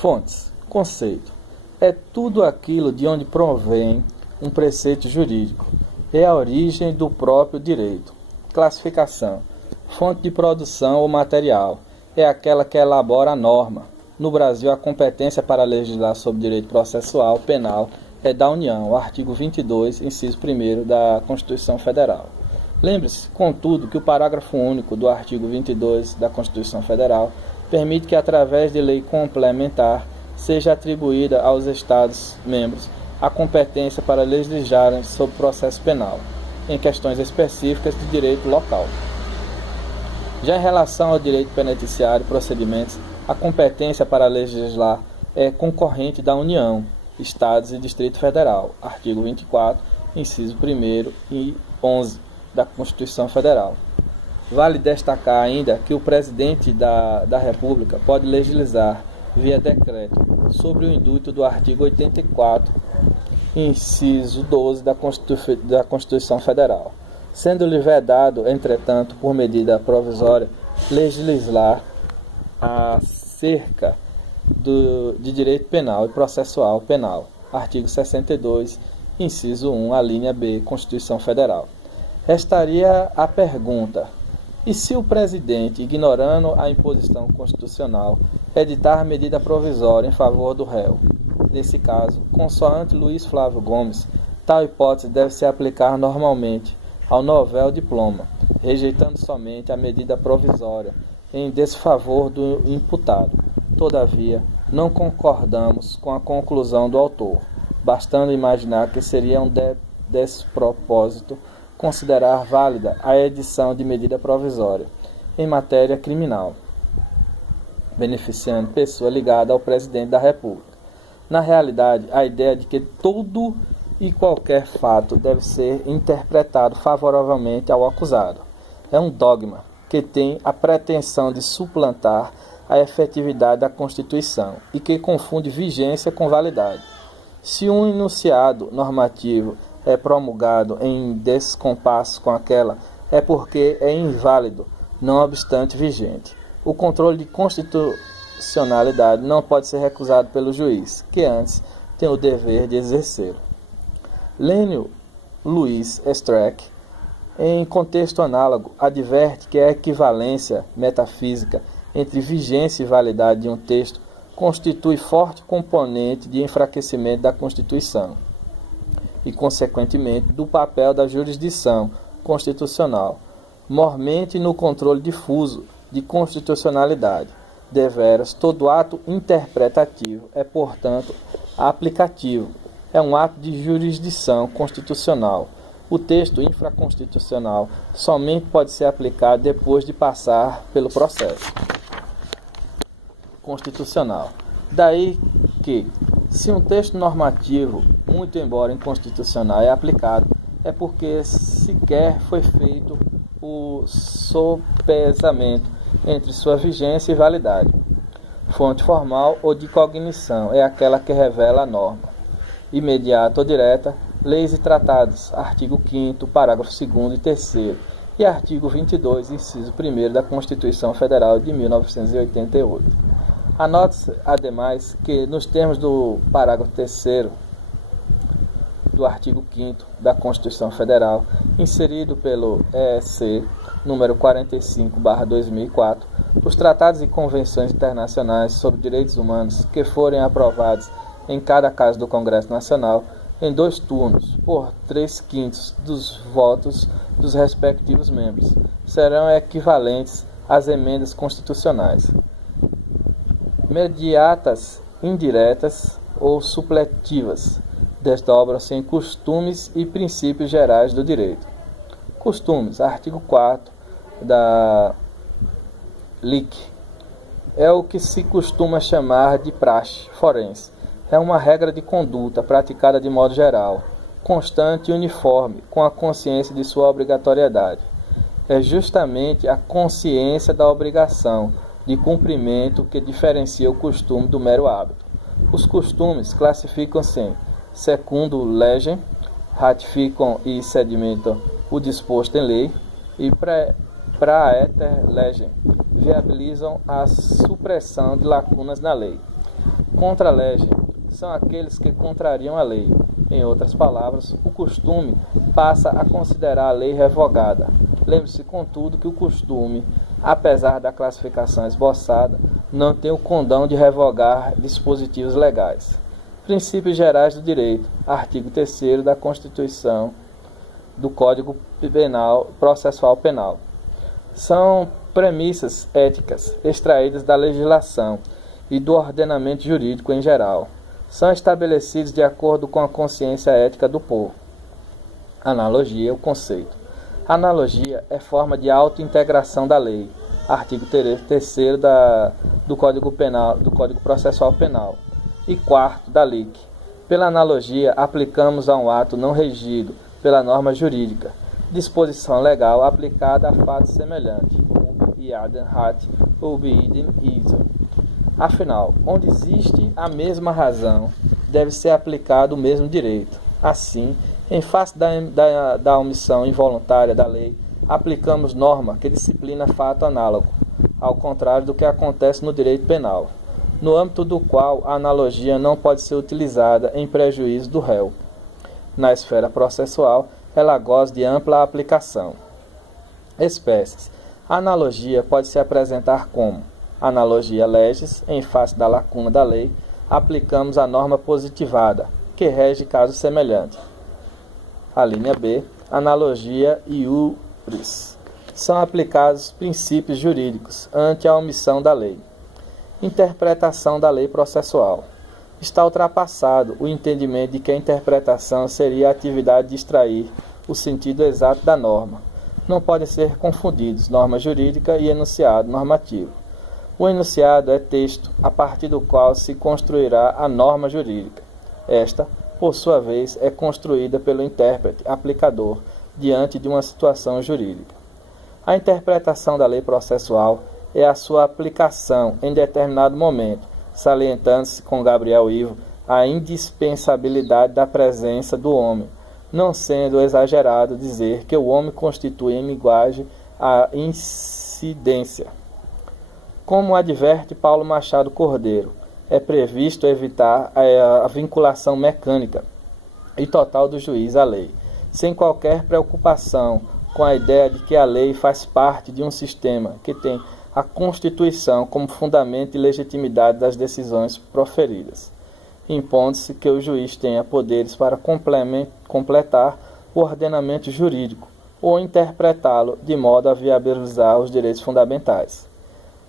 Fontes. Conceito. É tudo aquilo de onde provém um preceito jurídico. É a origem do próprio direito. Classificação. Fonte de produção ou material. É aquela que elabora a norma. No Brasil, a competência para legislar sobre direito processual penal é da União, o artigo 22, inciso 1º da Constituição Federal. Lembre-se, contudo, que o parágrafo único do artigo 22 da Constituição Federal permite que, através de lei complementar, seja atribuída aos Estados-membros a competência para legislarem sobre processo penal, em questões específicas de direito local. Já em relação ao direito penitenciário e procedimentos, a competência para legislar é concorrente da União, Estados e Distrito Federal, artigo 24, inciso 1º e 11 da Constituição Federal. Vale destacar ainda que o presidente da República pode legislar via decreto sobre o intuito do artigo 84, inciso 12 da Constituição Federal, sendo-lhe vedado, entretanto, por medida provisória, legislar acerca de direito penal e processual penal, artigo 62, inciso 1, a linha B, Constituição Federal. Restaria a pergunta: e se o presidente, ignorando a imposição constitucional, editar medida provisória em favor do réu? Nesse caso, consoante Luiz Flávio Gomes, tal hipótese deve se aplicar normalmente ao novel diploma, rejeitando somente a medida provisória em desfavor do imputado. Todavia, não concordamos com a conclusão do autor, bastando imaginar que seria um despropósito considerar válida a edição de medida provisória em matéria criminal, beneficiando pessoa ligada ao presidente da República. Na realidade, a ideia de que todo e qualquer fato deve ser interpretado favoravelmente ao acusado é um dogma que tem a pretensão de suplantar a efetividade da Constituição e que confunde vigência com validade. Se um enunciado normativo é promulgado em descompasso com aquela, é porque é inválido, não obstante vigente. O controle de constitucionalidade não pode ser recusado pelo juiz, que antes tem o dever de exercê-lo. Lênio Luiz Streck, em contexto análogo, adverte que a equivalência metafísica entre vigência e validade de um texto constitui forte componente de enfraquecimento da Constituição e, consequentemente, do papel da jurisdição constitucional, mormente no controle difuso de constitucionalidade. Deveras, todo ato interpretativo é, portanto, aplicativo. É um ato de jurisdição constitucional. O texto infraconstitucional somente pode ser aplicado depois de passar pelo processo constitucional. Daí que, se um texto normativo, muito embora inconstitucional, é aplicado, é porque sequer foi feito o sopesamento entre sua vigência e validade. Fonte formal ou de cognição é aquela que revela a norma. Imediata ou direta, leis e tratados, artigo 5º, parágrafo 2º e 3º, e artigo 22, inciso 1º da Constituição Federal de 1988. Anote-se, ademais, que nos termos do parágrafo 3º do artigo 5º da Constituição Federal, inserido pelo EC número 45/2004, os tratados e convenções internacionais sobre direitos humanos que forem aprovados em cada caso do Congresso Nacional, em 2 turnos, por 3/5 dos votos dos respectivos membros, serão equivalentes às emendas constitucionais. Mediatas, indiretas ou supletivas, desdobram-se em costumes e princípios gerais do direito. Costumes, artigo 4º da LIC, é o que se costuma chamar de praxe forense. É uma regra de conduta praticada de modo geral, constante e uniforme, com a consciência de sua obrigatoriedade. É justamente a consciência da obrigação de cumprimento que diferencia o costume do mero hábito. Os costumes classificam-se em secundum legem, ratificam e sedimentam o disposto em lei, e praeter legem, viabilizam a supressão de lacunas na lei. Contra lege são aqueles que contrariam a lei. Em outras palavras, o costume passa a considerar a lei revogada. Lembre-se, contudo, que o costume, apesar da classificação esboçada, não tem o condão de revogar dispositivos legais. Princípios Gerais do Direito, artigo 3º da Constituição do Código Processual Penal. São premissas éticas extraídas da legislação e do ordenamento jurídico em geral. São estabelecidos de acordo com a consciência ética do povo. Analogia, o conceito. Analogia é forma de autointegração da lei. Artigo 3º do Código Processual Penal. E 4º da LIC. Pela analogia, aplicamos a um ato não regido pela norma jurídica, disposição legal aplicada a fato semelhante. Afinal, onde existe a mesma razão, deve ser aplicado o mesmo direito. Assim, em face da omissão involuntária da lei, aplicamos norma que disciplina fato análogo, ao contrário do que acontece no direito penal, no âmbito do qual a analogia não pode ser utilizada em prejuízo do réu. Na esfera processual, ela goza de ampla aplicação. Espécies. A analogia pode se apresentar como analogia legis, em face da lacuna da lei, aplicamos a norma positivada, que rege caso semelhante. A linha B, analogia iuris. São aplicados princípios jurídicos ante a omissão da lei. Interpretação da lei processual. Está ultrapassado o entendimento de que a interpretação seria a atividade de extrair o sentido exato da norma. Não podem ser confundidos norma jurídica e enunciado normativo. O enunciado é texto a partir do qual se construirá a norma jurídica. Esta, por sua vez, é construída pelo intérprete, aplicador, diante de uma situação jurídica. A interpretação da lei processual é a sua aplicação em determinado momento, salientando-se com Gabriel Ivo a indispensabilidade da presença do homem, não sendo exagerado dizer que o homem constitui em linguagem a incidência. Como adverte Paulo Machado Cordeiro, é previsto evitar a vinculação mecânica e total do juiz à lei, sem qualquer preocupação com a ideia de que a lei faz parte de um sistema que tem a Constituição como fundamento e legitimidade das decisões proferidas, impondo-se que o juiz tenha poderes para completar o ordenamento jurídico ou interpretá-lo de modo a viabilizar os direitos fundamentais.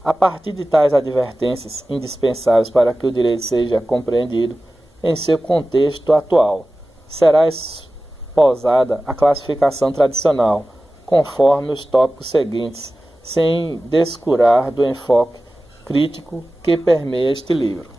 A partir de tais advertências indispensáveis para que o direito seja compreendido em seu contexto atual, será esposada a classificação tradicional, conforme os tópicos seguintes, sem descurar do enfoque crítico que permeia este livro.